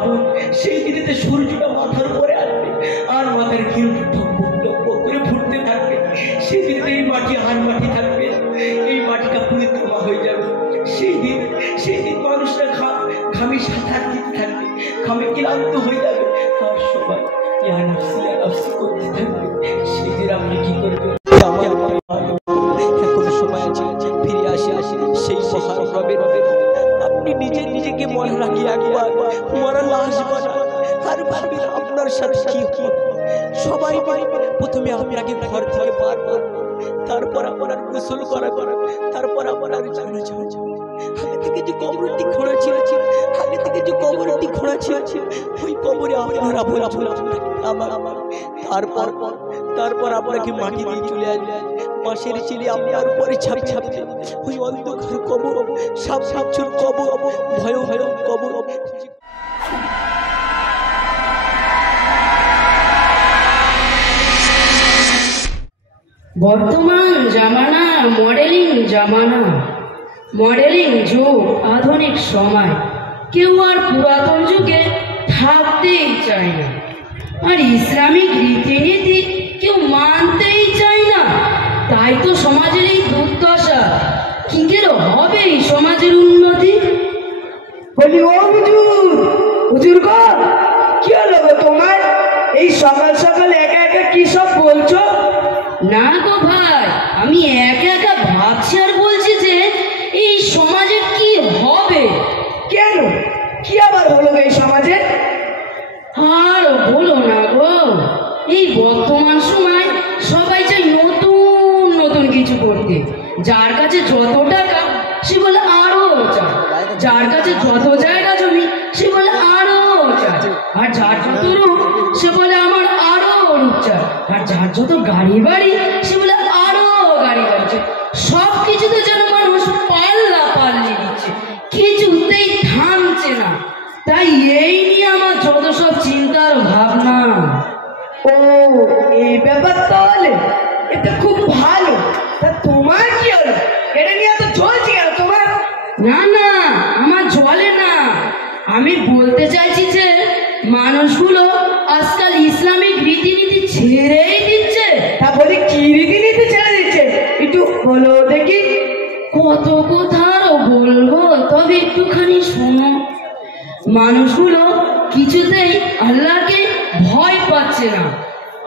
ভাবুন, সেই দিনেতে সূর্যটা মাথার উপরে আসবে আর মাথার ঘিরুটা টকবক টকবক করে ফুটতে থাকবে। সেই দিনেতে এই মাটি আর মাটি থাকবে, এই মাটিটা পুড়ে তামা হয়ে যাবে। সেই দিন মানুষরা ঘামে সাঁতার দিতে থাকবে, ঘামে ক্লান্ত হয়ে যাবে, আর সবাই ইয়া নাফসি করতে থাকবে। সেই দিন আপনি কি করবেন? এখন সময় আছে, ফিরে আসে সেই মহান রবের। আপনি নিজেকে মনে রাখি একবার মরা লাশ বানান আর ভাবেন আপনার সাথে কি। সবাই প্রথমে আপনাকে ঘর থেকে বার করবো, তারপর আপনার গোসল করা, তারপর আপনার জানাজা। আগে থেকে যে কবরটি খোঁড়া ছিল, ওই কবরে আপনারা আমার তারপর আপনাকে মাটি দিয়ে চলে আসবে। মাসের ছেলে আপনার উপরে ছাপছে, ওই অন্ধকার কবর, সাপ চোর কবর, ভয় কবর। বর্তমান জামানা মডেলিং যুগ, আধুনিক সময়। কেউ আর পুরাতন যুগে থাকতেই চায় না, আর ইসলামিক রীতিনীতি কেউ মানতেই চায় না। তাই তো সমাজের এই দুর্দশা। কি করে হবে এই সমাজের উন্নতি? বলি ও হুজুর গো, কি হলো গো তোমার? এই সকাল সকাল একা একা কি সব বলছো? না গো ভাই, আমি একা ভাবছি আর বলছি যে এই সমাজে কি হবে। কেন, কি আবার হলো এই সমাজে? আর বলো না গো, এই বর্তমান সময় সবাই চায় নতুন কিছু করতে। যার কাছে যত টাকা সে বলে আরো চায়, যার কাছে যত জায়গা জমি সে বলে আরো চায়, আর যার যত রূপ সে বলে আমার আরো রূপ চায়, আর যার যত গাড়ি বাড়ি সে বলে আরো গাড়ি বাড়ি চায়। সব কিছুতে যেন মানুষ পাল্লি দিচ্ছে, কিছুতেই থামছে না। তাই এই নিয়ে আমার যত সব চিন্তার ভাবনা। ও এই ব্যাপার, তাহলে এটা খুব ভালো। তা তোমার কি হলো? এটা নিয়ে এত জ্বলছে কেন তোমার? না, আমার জ্বলে না। আমি বলতে চাইছি যে মানুষগুলো আজকাল ইসলামিক রীতিনীতি ছেড়েই দিচ্ছে। তা বলি কি রীতিনীতি ছেড়ে দিচ্ছে, একটু বলো দেখি। কত কথা আরো বলবো, তবে একটুখানি শোনো। মানুষগুলো কিছুতেই আল্লাহকে ভয় পাচ্ছে না।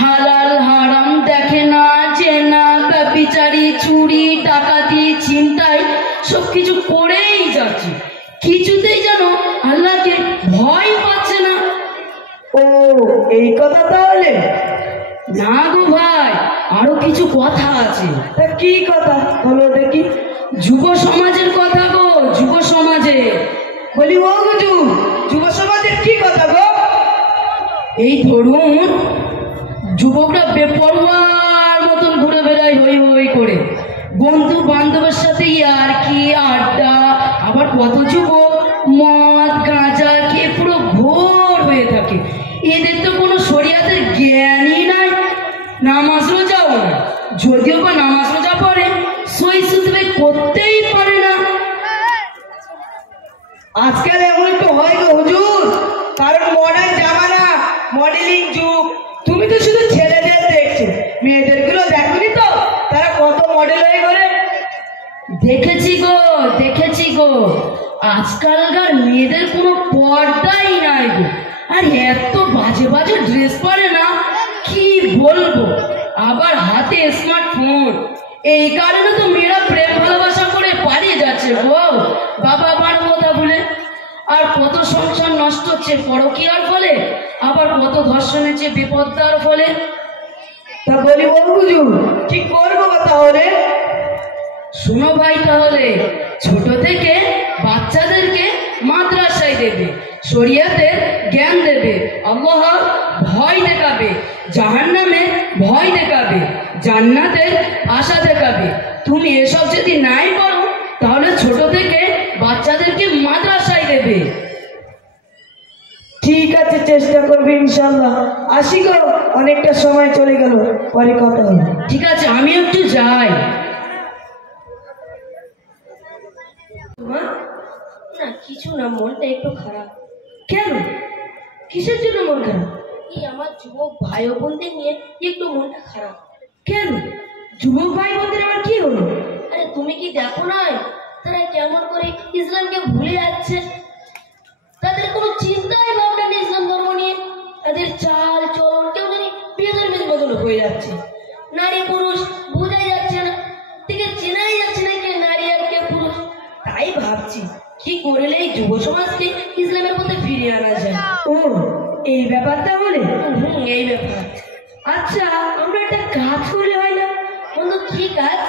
হালাল হারাম দেখে না, জেনা, ব্যভিচারী, চুরি, ডাকাতি, ছিনতাই সবকিছু করেই যাচ্ছে। কিছুতেই যেন আল্লাহকে ভয় পাচ্ছে না। ও এই কথা তাহলে? না গো ভাই, আরো কিছু কথা আছে। তা কি কথা বলো দেখি। যুব সমাজের কথা গো, যুব সমাজে। বলি ও হুজুর, যুব সমাজের কি কথা গো? এই ধরুন, যুবকরা বেপরোয়ার মতন ঘুরে বেড়ায় হই করে, বন্ধু বান্ধবের সাথে ইয়ার্কি আড্ডা। আবার কত যুবক মদ গাঁজা খেয়ে পুরো ভোর হয়ে থাকে। এদের তো কোনো শরিয়াতের জ্ঞানই নাই, নামাজ রোজাও না। যদিও বা নামাজ রোজা পড়ে, সই সুতবে করতেই পারে না। আজকাল এমন তো হয় গো হুজুর, কারণ মডার্ন জামানা, মডেলিং যুগ। তুমি তো শুধু ছেলেদের দেখছো, মেয়েদেরগুলো দেখোনি তো, তারা কত মডেল হয়ে গেলে। দেখেছি গো, আজকালকার মেয়েদের কোনো পর্দাই নাই গো। আর এত বাজে ড্রেস পরে না, কি বলবো। আবার হাতে স্মার্টফোন, এই কারণে তো মেয়েরা প্রেম ভালোবাসা করে পালিয়ে যাচ্ছে গো, বাবা মার কথা বলে। আর কত সংসার নষ্ট হচ্ছে পরকীয়ার ফলে, আবার কত ধর্ষণ হচ্ছে বিপত্তার ফলে। তা বলি ও হুজুর, কি করবো তাহলে? শোনো ভাই, তাহলে ছোট থেকে বাচ্চাদেরকে মাদ্রাসায় দেবে, শরিয়াতের জ্ঞান দেবে, আল্লাহর ভয় দেখাবে, জাহান্নামের ভয় দেখাবে, জান্নাতের আশা দেখাবে। তুমি এসব যদি নাই করো, তাহলে ছোট থেকে বাচ্চাদেরকে মাদ্রাসায় দেবে। ঠিক আছে, চেষ্টা করবে ইনশাল্লাহ। আসি গো, অনেকটা সময় চলে গেল, পরে কথা হবে। ঠিক আছে, আমি একটু যাই। না কিছু না, মনটা একটু খারাপ। কেন? কিসের জন্য মন খারাপ? এই আমার যুবক ভাই ও বোনদের নিয়ে একটু মনটা খারাপ। কেন? যুবক ভাই বোনদের আবার কি হলো? আরে তুমি কি দেখো না তারা কেমন করে ইসলামকে ভুলে যাচ্ছে? তাদের কোনো চিন্তাই ভাবনা নেই ইসলাম ধর্ম নিয়ে। তাদের চাল চলন কেউ জানি বেধর্মের বদল হয়ে যাচ্ছে। নারী পুরুষ বোঝাই যাচ্ছে না, থেকে চেনাই যাচ্ছে না কে নারী আর কে পুরুষ। তাই ভাবছি কি করলে এই যুব সমাজকে ইসলামের মধ্যে ফিরিয়ে আনা যায়। ও এই ব্যাপারটা বলে? এই ব্যাপার। আচ্ছা আমরা একটা কাজ করলে হয় না? বন্ধু কি কাজ?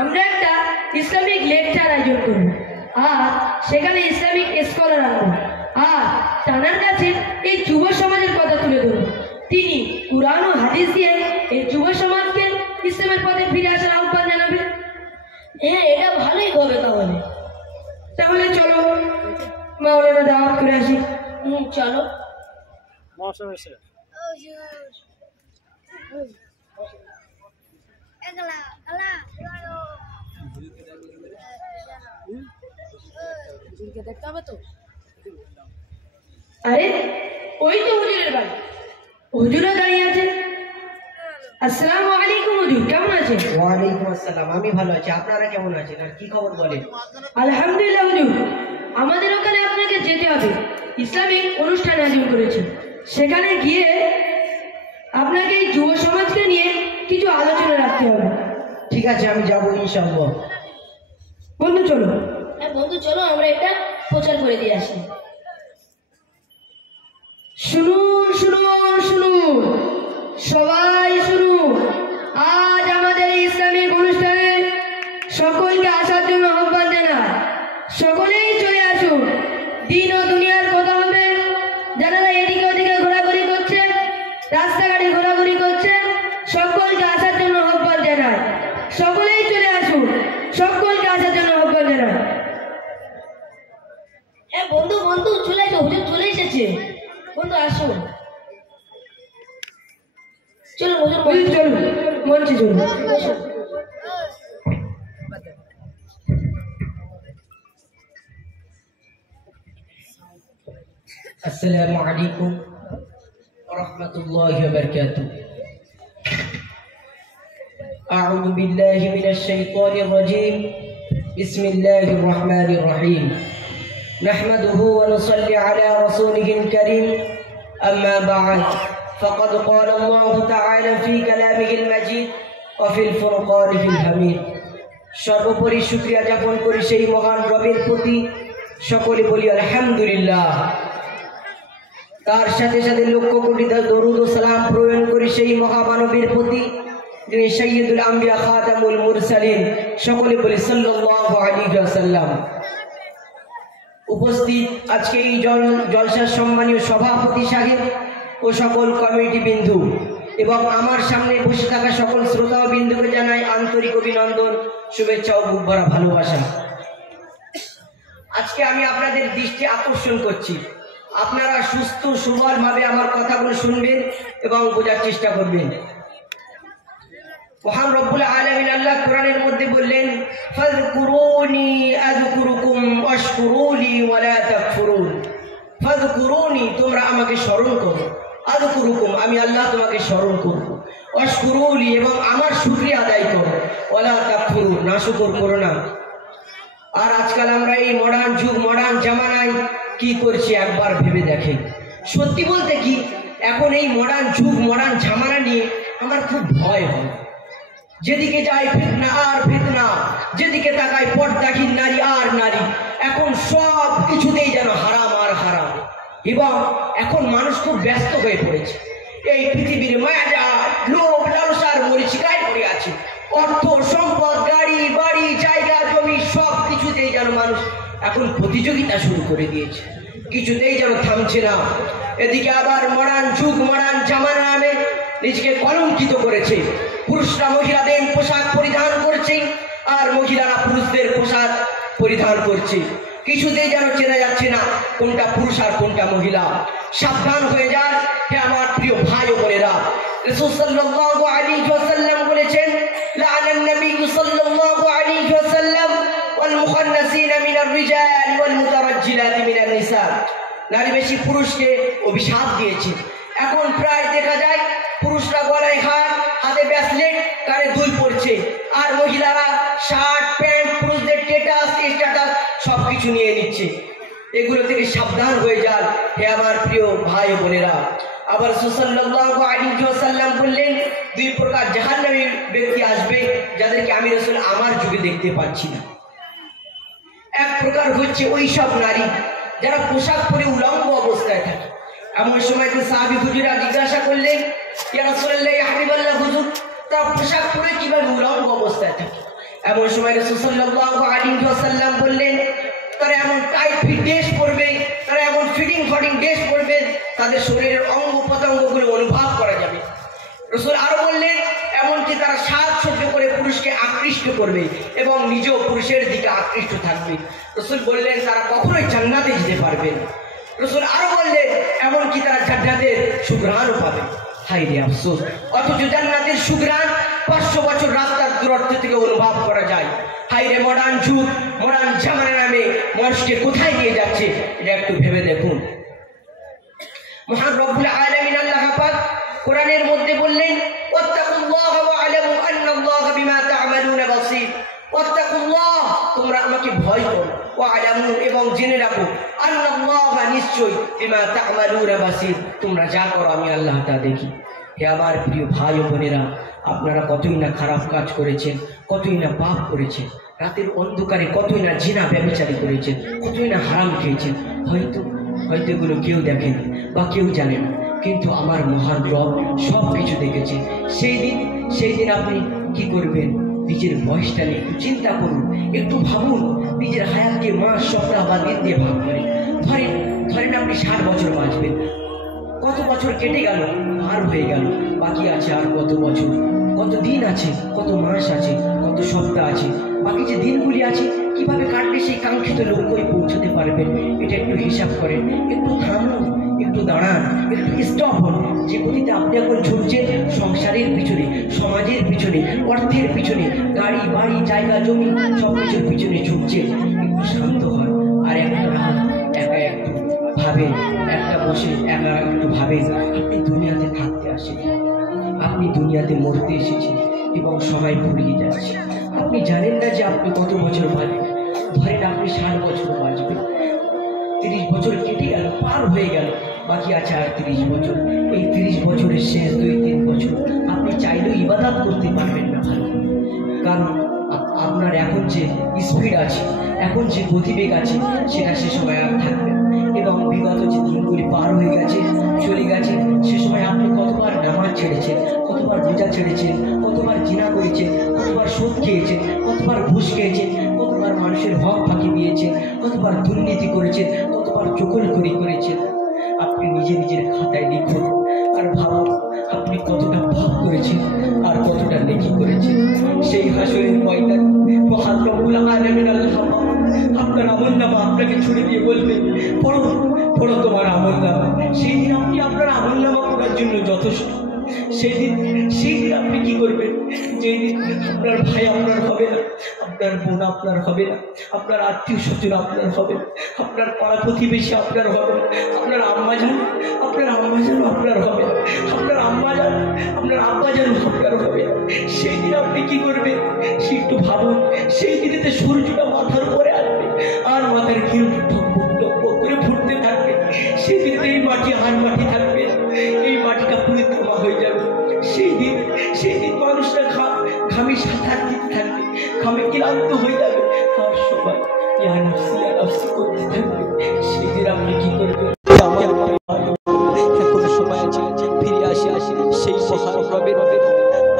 আমরা একটা ইসলামিক লেকচার আয়োজন করব আর সেখানে ইসলামিক স্কলার আনবো আর তার কাছে এই যুব সমাজের কথা তুলে ধরবো। তিনি কুরআন ও হাদিস দিয়ে এই যুব সমাজকে ইসলামের পথে ফিরে আসার আহ্বান জানাবে। হ্যাঁ এটা ভালোই হবে। তাহলে চলো মাওলানা দাওয়াত করে আসি। চলো। দেখতে হবে তো। আরে ওই তো হুজুরের বাড়ি। হুজুরও দাঁড়িয়ে আছে। আসসালামু আলাইকুম হুজুর, কেমন আছেন? ওয়ালাইকুম আসসালাম, আমি ভালো আছি। আপনারা কেমন আছেন আর কি খবর বলেন? আলহামদুলিল্লাহ হুজুর, আমাদের ওখানে আপনাকে যেতে হবে। ইসলামিক অনুষ্ঠান আয়োজন করেছে, সেখানে গিয়ে আপনাকে এই যুব সমাজকে নিয়ে কিছু আলোচনা রাখতে হবে। ঠিক আছে, আমি যাবো ইনশাআল্লাহ। বন্ধু চলো। হ্যাঁ বন্ধু চলো, আমরা এটা প্রচার করে দিয়ে আসি। শুনুন শুনুন শুনুন, সবাই শুনুন। আজ আমাদের এই ইসলামিক অনুষ্ঠানে সকলকে আসার জন্য আহ্বান জানাই। সকলেই চলে আসুন। দিন ও দুনিয়ার কথা হবে। যারা এদিকে ওদিকে ঘোরাঘুরি করছে, রাস্তাঘাটে ঘোরাঘুরি করছে, সকলকে আসার জন্য আহ্বান জানাই। সকলেই চলে আসুন, সকলকে আসার জন্য আহ্বান জানাই। হ্যাঁ বন্ধু বন্ধু চলে এসো, হুজুর চলে এসেছে। বন্ধু আসুন, চলুন হুজুর চলুন, মঞ্চে চলুন। আসসালামু আলাইকুম ওয়া রাহমাতুল্লাহি ওয়া বারাকাতুহু। আউযু বিল্লাহি মিনাশ শাইতানির রাজীম। বিসমিল্লাহির রহমানির রহিম। নাহমাদুহু ওয়া নুসাল্লি আলা রাসূলিহিল কারীম। আম্মা বা'দ। فقد قال الله تعالى في كلامه المجيد وفي الفرقان الحميد। সর্বোপরি শুকরিয়া জ্ঞাপন করি সেই মহান রবের প্রতি। সকলে বলি আলহামদুলিল্লাহ। তার সাথে সাথে লক্ষ কোটি দরুদ ও সালাম প্রেরণ করি সেই মহামানবের প্রতি, যিনি সাইয়্যিদুল আম্বিয়া খাতামুল মুরসালিন। সকলে বলি সাল্লাল্লাহু আলাইহি ওয়াসাল্লাম। উপস্থিত আজকে এই জলসার সম্মানীয় সভাপতি সাহেব ও সকল কমিটি বিন্দু এবং আমার সামনে বসে থাকা সকল শ্রোতা বিন্দুকে জানাই আন্তরিক অভিনন্দন, শুভেচ্ছা ও বুক ভরা ভালোবাসা। আজকে আমি আপনাদের দৃষ্টি আকর্ষণ করছি। আপনারা সুস্থ সবলভাবে আমার কথাগুলো শুনবেন এবং বোঝার চেষ্টা করবেন। মহান রব্বুল আলামিন আল্লাহ কোরআনের মধ্যে বললেন, ফাযকুরুনি আযকুরুকুম ওয়াশকুরুলি ওয়া লা তাকফুরুন। ফাযকুরুনি, তোমরা আমাকে স্মরণ করো। আযকুরুকুম, আমি আল্লাহ তোমাকে স্মরণ করব। ওয়াশকুরুলি, এবং আমার শুকরিয়া আদায় করো। ওয়া লা তাকফুরুন, নাশুকর করো না। আর আজকাল আমরা এই মডার্ন যুগ, মডার্ন জামানায় কি করছি একবার ভেবে দেখেন। সত্যি বলতে কি, এখন এই মডার্ন যুগ, মডার্ন জামানা নিয়ে আমার খুব ভয় হয়। যেদিকে যাই ফিতনা আর ফিতনা, যেদিকে তাকাই পর্দাহীন নারী আর নারী। এখন সব কিছুতেই যেন হারাম আর হারাম, এবং এখন মানুষ খুব ব্যস্ত হয়ে পড়েছে। এই পৃথিবীর মায়া, লোভ, লালসার মরিচিকায় পড়ে আছে। অর্থ সম্পদ, গাড়ি বাড়ি, জায়গা জমি, সব কিছুতেই যেন মানুষ এখন প্রতিযোগিতা শুরু করে দিয়েছে, কিছুতেই যেন থামছে না। এদিকে আবার মডার্ন যুগ, মডার্ন জামানা নামে নিজেকে কলঙ্কিত করেছে। পুরুষরা মহিলাদের পোশাক পরিধান করছে আর মহিলারা পুরুষদের পোশাক পরিধান করছে। কিছুতেই যেন চেনা যাচ্ছে না কোনটা পুরুষ আর কোনটা মহিলা। সাবধান হয়ে যান হে আমার প্রিয় ভাই ও বোনেরা। রাসূল সাল্লাল্লাহু আলাইহি ওয়াসাল্লাম বলেছেন, লাআনান নবী সাল্লাল্লাহু আলাইহি ওয়াসাল্লাম ওয়াল মুখান্নাসিনা মিনার রিজাল ওয়াল মুতারাজ্জিলাতি মিনান নিসা। নারী বেশি পুরুষকে অভিশাপ দিয়েছে। এখন প্রায় দেখা যায় পুরুষরা গলায় হার, হাতে ব্যাসলেট, কানে দুল পড়ছে, আর মহিলারা শার্ট প্যান্ট, পুরুষদের স্ট্যাটাস সবকিছু নিয়ে নিচ্ছে। এগুলো থেকে সাবধান হয়ে যান হে আমার প্রিয় ভাই বোনেরা। আবার সাল্লাল্লাহু আলাইহি ওয়াসাল্লাম বললেন, দুই প্রকার জাহান্নামী ব্যক্তি আসবে যাদেরকে আমি রাসূল আমার যুগে দেখতে পাচ্ছি না। এক প্রকার হচ্ছে ওই সব নারী যারা পোশাক পরে উলঙ্গ অবস্থায় থাকে। এমন সময় সাহাবী হুজুরা জিজ্ঞাসা করলেন, ইয়া রাসূলুল্লাহ, ইয়া হাবিবাল্লাহ হুজুর, তারা পোশাক পরে কিভাবে উলঙ্গ অবস্থায় থাকে? এমন সময় রাসূল সাল্লাল্লাহু আলাইহি ওয়াসাল্লাম বললেন, তারা এমন টাইট ফিট ড্রেস পরবে, তারা এমন ফিটিং ড্রেস পরবে, তাদের শরীরের অঙ্গ প্রত্যঙ্গগুলো অনুভব করা যাবে। রাসূল আরো বললেন, এমনকি তারা সাজসজ্জা করে পুরুষকে আকৃষ্ট করবে এবং নিজেও পুরুষের দিকে আকৃষ্ট থাকবে। রাসূল বললেন, তারা কখনোই জান্নাতে যেতে পারবে না। রাসূল আরো বললেন, এমনকি তারা জান্নাতের সুঘ্রাণও পাবে। হায় রে আফসোস, অথচ জান্নাতের সুঘ্রাণ 500 বছর রাস্তার দূরত্ব থেকে অনুভব করা যায়। হায় রে মডার্ন যুগ, মডার্ন জামানা নামে মানুষকে কোথায় নিয়ে যাচ্ছে এটা একটু ভেবে দেখুন। মহান রব্বুল আলামিন আল্লাহ পাক কোরআনের মধ্যে বললেন, ওয়াত্তাকুল্লাহ ওয়া আলামু আন্নাল্লাহা বিমা তা'মালুনা বাসীর। ওয়াত্তাকুল্লাহ, তোমরা আমাকে ভয় করো, ওয়া আলামু, এবং জেনে রাখো, আন্নাল্লাহা, নিশ্চয়, বিমা তা'মালুনা বাসীর, তোমরা যা করো আমি আল্লাহ তা দেখি। হে আমার প্রিয় ভাই ও বোনেরা, আপনারা কতই না খারাপ কাজ করেছেন, কতই না পাপ করেছেন, রাতের অন্ধকারে কতই না জিনা ব্যভিচারী করেছেন, কতই না হারাম খেয়েছেন। হয়তো এগুলো কেউ দেখেন বা কেউ জানে না, কিন্তু আমার মহান রব সব কিছু দেখেছে। সেই দিন আপনি কি করবেন? নিজের বয়সটা নিয়ে একটু চিন্তা করুন, একটু ভাবুন। নিজের হায়াতকে মাস, সপ্তাহ বা দিন দিয়ে ভাগ করেন। ধরেন আপনি 60 বছর বাঁচবেন। কত বছর কেটে গেল, পার হয়ে গেল, বাকি আছে আর কত বছর, কত দিন আছে, কত মাস আছে, কত সপ্তাহ আছে, বাকি যে দিনগুলি আছে কিভাবে কাটলে সেই কাঙ্ক্ষিত লক্ষ্যে পৌঁছতে পারবেন, এটা একটু হিসাব করেন। একটু থামুন, একটু দাঁড়ান, একটু স্টপ হন। যে গতিতে আপনি এখন ছুটছেন সংসারের পিছনে, সমাজের পিছনে, অর্থের পিছনে, গাড়ি বাড়ি জায়গা জমি সব কিছুর পিছনে ছুটছেন, একটু শান্ত হন। আর একটা রাত একা একটু ভাবেন, একটা বসে একা একটু ভাবেন, আপনি দুনিয়াতে থাকতে আসেন, আপনি দুনিয়াতে মরতে এসেছেন এবং সময় ফুরিয়ে যাচ্ছে। আপনি জানেন না যে আপনি কত বছর বাঁচবেন। ধরেন আপনি 60 বছর বাঁচবেন, 30 বছর কেটে গেল, পার হয়ে গেল, বাকি আছে আর 30 বছর। এই 30 বছরের শেষ 2-3 বছর আপনি চাইলেও ইবাদত করতে পারবেন না ভালো, কারণ আপনার এখন যে স্পিড আছে, এখন যে গতিবেগ আছে, সেটা সে সময় আর থাকবে না। এবং বিগত যে দিনগুলি পার হয়ে গেছে, চলে গেছে, সে সময় আপনি কতবার নামাজ ছেড়েছেন, কতবার রোজা ছেড়েছেন, কতবার জিনা করেছেন, কতবার সুদ খেয়েছেন, কতবার ঘুষ খেয়েছেন, কতবার মানুষের হক ফাঁকি দিয়েছেন, কতবার দুর্নীতি করেছেন, কতবার চকলখড়ি করেছেন। আপনি নিজের খাতায় লিখুন আর ভাবুন আপনি কতটা পাপ করেছেন আর কতটা নেকি করেছেন। সেই হাসরের ময়দানে মহান রব্বুল আলামিন আল্লাহ আপনার আমলনামা আপনাকে ছুড়ে দিয়ে বলবে, পড়ো তোমার আমলনামা। সেই দিন আপনি আপনার আমলনামা পড়ার জন্য যথেষ্ট। সেই দিন আপনি কি করবেন? যেই দিন আপনার ভাই আপনার হবে না, আপনার বোন আপনার হবে না, আপনার আত্মীয় স্বজন আপনার হবে না, আপনার পাড়া প্রতিবেশী আপনার হবে না, আপনার আম্মাজান আপনার হবে না, আপনার আম্মাজান আপনার আব্বাজান আপনার হবে না। সেই দিন আপনি কি করবেন? সে একটু ভাবুন। সেই দিনেতে সূর্যটা মাথার উপরে আসবে আর মাথার ঘিরে টপ করে ফুটতে থাকবে। সেই দিনে এই মাটি হার মাটি থাকবে, এই মাটিটা পুড়ে তামা হয়ে যাবে। সেই দিন মানুষরা ঘামে সাঁতার দিতে থাকবে, ঘামে ক্লান্ত হয়ে যাবে, আর সবাই ইয়া নাফসি করতে থাকবে। সেই দিন আপনি কি করবেন? এখনো সময় আছে, ফিরে আসে সেই মহান রবের।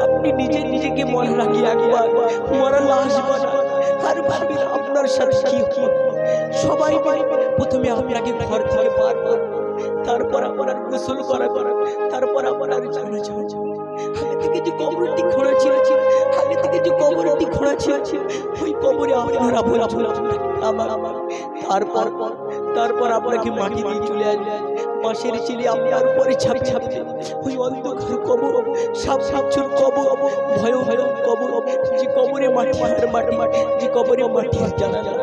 আপনি নিজেকে মনে রাখি, একবার মরা লাশ বানান আর ভাববেন আপনার সাথে কি সবাই প্রথমে আপনাকে ঘর থেকে বার করবে, তারপর আপনার গোসল করা, তারপর আপনার জানা যাওয়া। আগে থেকে যে কবরটি খোঁড়া ছিল, ওই কবরে আপনারা তারপর আপনাকে মাটি দিয়ে চলে আসবে। মাসের ছেলে আপনার উপরে ছাপিয়ে ওই অন্ধকার কবর, সাপ সাপচুর কবর, ভয় ভয় কবর, যে কবরে মাটি আর মাটি, যে কবরে মাটির জানালা,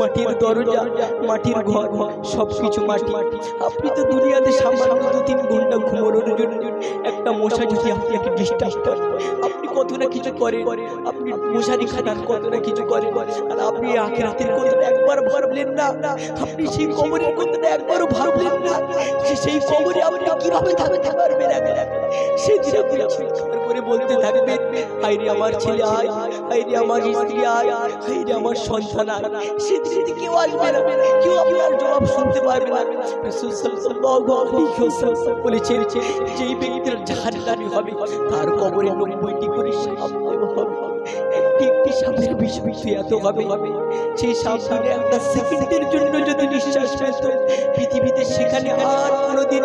মাটির দরজা, মাটির ঘর, সবকিছু মাটি। আপনি তো দুনিয়াতে সামান্য 2-3 ঘন্টা ঘুমানোর জন্য একটা মশা যদি আপনাকে ডিস্টার্ব করে, আপনি কত না কিছু করেন, আপনি মশারি খাটান, কত না কিছু করেন, আর আপনি আখিরাতের কথাটা একবার ভাবলেন না, আপনি সেই কবরের কথাটা একবারও ভাবলেন না যে সেই কবরে আপনি কিভাবে থাকতে পারবেন। সেদিন আপনি চিৎকার করে বলতে থাকবেন, হায়রে আমার ছেলে আয়, হায়রে আমার স্ত্রী আয়, হায়রে আমার সন্তান আয়। সেদিন কেউ আসবে না, কেউ আপনার জবাব শুনতে পারবে না। রাসূল সাল্লাল্লাহু আলাইহি ওয়াসাল্লাম বলেছেন, যেই ব্যক্তির জাহান্নামী হবে তার কবরে 90টি করে সাপ দেওয়া হবে। একটি একটি সাপের বিষ এত হবে, সেই সাপ একটা সেকেন্ডের জন্য যদি নিঃশ্বাস ফেলত, পৃথিবীতে সেখানে আর কোনোদিন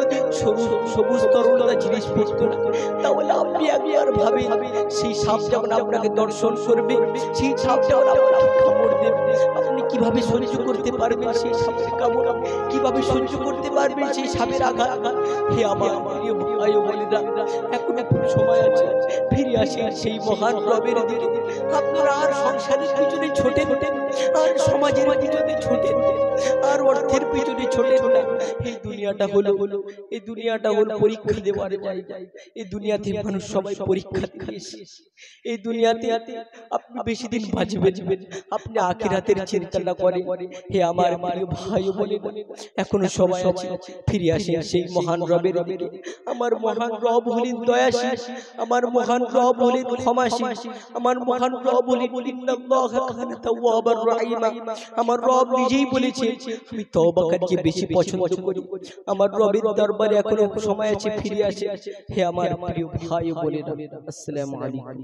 সবুজ তরলতা জিনিস পড়ত না। তাহলে আপনি একবার ভাবেন, সেই সাপ যখন আপনাকে দর্শন করবে, সেই সাপ যখন আপনাকে কামড় দেবে, আপনি কিভাবে সহ্য করতে পারবেন সেই সাপের কামড়, কিভাবে সহ্য করতে পারবেন সেই সাপের আঘাত। হে আমার প্রিয় ভাই ও বোনেরা, এখন সময় আছে, ফিরে আসেন সেই মহান রবের দিকে। আপনারা আর সংসারের পিছনে ছোটেন, আর সমাজের পিছনে ছোটেন, আর অর্থের পিছনে ছোটেন না। এই দুনিয়াটা হলো এই দুনিয়াটা হলো পরীক্ষা দেওয়ার জায়গা। এই দুনিয়াতে মানুষ সবাই পরীক্ষা দিয়েছে। এই দুনিয়াতে আপনি বেশি দিন বাঁচবেন, আপনি আখিরাতের চিন্তাটা করেন। হে আমার প্রিয় ভাই ও বোনেরা, এখনো সময় আছে, ফিরে আসেন সেই মহান রবের দিকে। আমার মহান রব হলেন দয়াশীল, আমার মহান রব হলেন ক্ষমাশীল, আমার মহান রব হলেন ইন্নাল্লাহা কানা তাওয়াবার রাহিমা। আমার রব নিজেই বলেছে, আমি তওবাকারীকে বেশি পছন্দ করি। আমার রবের দরবারে এখনো সময় আছে, ফিরে আসে। হে আমার প্রিয় ভাই ও বোনেরা, আসসালামু আলাইকুম।